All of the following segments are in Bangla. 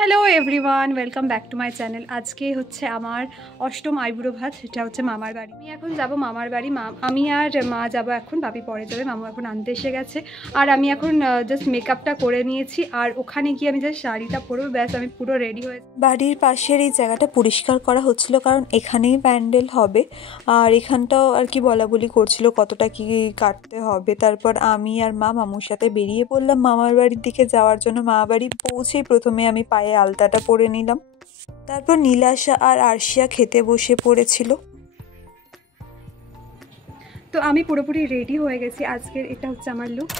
Hello everyone, welcome back to my channel. আজকে হচ্ছে আমার অষ্টম আইবুড়ো ভাত, সেটা হচ্ছে মামার বাড়ি। আমি এখন যাব মামার বাড়ি। আমি আর মা যাব এখন, বাপি পরে যাবে, মামু এখন আনতে এসে গেছে। আর আমি এখন জাস্ট মেকআপটা করে নিয়েছি, আর ওখানে গিয়ে আমি জাস্ট শাড়িটা পরবো, ব্যাস আমি পুরো রেডি হয়ে। বাড়ির পাশের এই জায়গাটা পরিষ্কার করা হচ্ছিল, কারণ এখানেই প্যান্ডেল হবে। আর এখানটাও আর কি বলা বলি করছিল কতটা কি কাটতে হবে। তারপর আমি আর মা মামুর সাথে বেরিয়ে পড়লাম মামার বাড়ির দিকে যাওয়ার জন্য। মামা বাড়ি পৌঁছেই প্রথমে আমি পায়ে আলতাটা পরে নিলাম, তারপর নীলাশা আর আরশিয়া খেতে বসে পড়েছিল। তো আমি পুরোপুরি রেডি হয়ে গেছি। আজকের এটা হচ্ছে আমার লুক।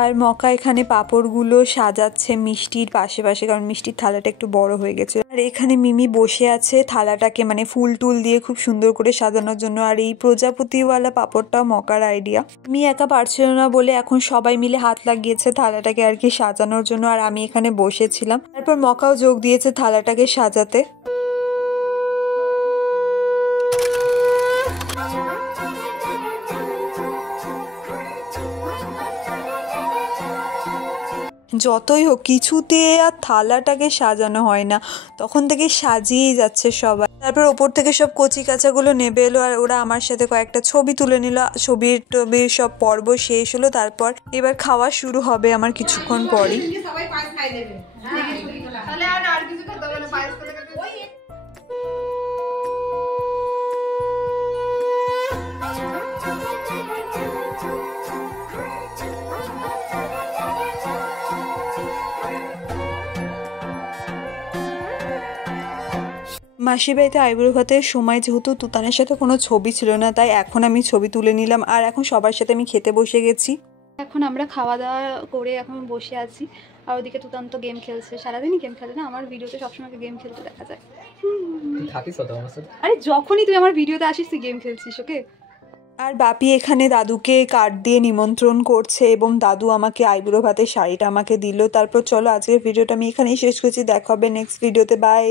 আর মকা এখানে পাঁপড়গুলো সাজাচ্ছে মিষ্টির পাশে পাশে, কারণ মিষ্টির থালাটা একটু বড় হয়ে গেছে। আর এখানে মিমি বসে আছে থালাটাকে মানে ফুল টুল দিয়ে খুব সুন্দর করে সাজানোর জন্য। আর এই প্রজাপতিওয়ালা পাঁপড়টাও মকার আইডিয়া। আমি একা পারছিল না বলে এখন সবাই মিলে হাত লাগিয়েছে থালাটাকে আর কি সাজানোর জন্য, আর আমি এখানে বসেছিলাম। তারপর মকাও যোগ দিয়েছে থালাটাকে সাজাতে। যতই হোক কিছুতে আর থালাটাকে সাজানো হয় না, তখন থেকে সাজিয়েই যাচ্ছে সবাই। তারপর ওপর থেকে সব কচি কাচাগুলো নেবে এলো, আর ওরা আমার সাথে কয়েকটা ছবি তুলে নিল। ছবির সব পর্ব শেষ হলো, তারপর এবার খাওয়া শুরু হবে আমার কিছুক্ষণ পরই। মাসির বাড়িতে আইবুড়ো ভাতের সময় যেহেতু তুতানের সাথে কোনো ছবি ছিল না, তাই এখন আমি ছবি তুলে নিলাম। আর এখন সবার সাথে আমি খেতে বসে গেছি। এখন আমরা খাওয়া দাওয়া করে এখন বসে আছি, আর ওদিকে তুতান তো গেম খেলছে। সারাদিনই গেম খেলে না, আমার ভিডিওতে সবসময় গেম খেলতে দেখা যায়। আরে যখনই তুই আমার ভিডিওতে আসিস তুই গেম খেলছিস, ওকে। আর বাপি এখানে দাদুকে কার্ড দিয়ে নিমন্ত্রণ করছে, এবং দাদু আমাকে আইবুড়ো ভাতের শাড়িটা আমাকে দিল। তারপর চলো আজকের ভিডিওটা আমি এখানেই শেষ করছি, দেখা হবে নেক্সট ভিডিওতে, বাই।